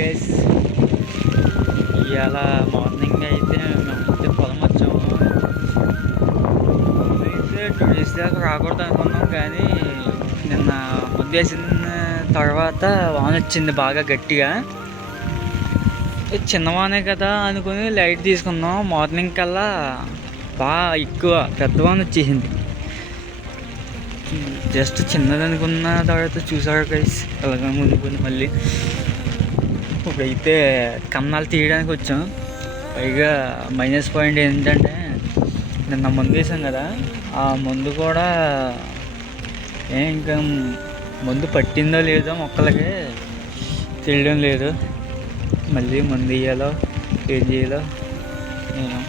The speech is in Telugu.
గైస్, ఇవాళ మార్నింగ్ అయితే మేమైతే పొలం వచ్చాము. అయితే 2 days దాకా రాకూడదు అనుకున్నాం, కానీ నిన్న ముద్దేసిన తర్వాత వాన వచ్చింది బాగా గట్టిగా. చిన్న వానే కదా అనుకుని లైట్ తీసుకున్నాం. మార్నింగ్ కల్లా బాగా ఎక్కువ పెద్ద వాన వచ్చేసింది. జస్ట్ చిన్నది అనుకున్న తర్వాత చూసారు గైస్ అలాగే ముందుకుని మళ్ళీ ఇప్పుడైతే కన్నాలు తీయడానికి వచ్చాం. పైగా మైనస్ పాయింట్ ఏంటంటే నిన్న మందు వేసాం కదా, ఆ మందు కూడా ఇంకా మందు పట్టిందో లేదో మొక్కలకి తెలియడం లేదు. మళ్ళీ మందు వేయాలో ఏం చేయాలో నేను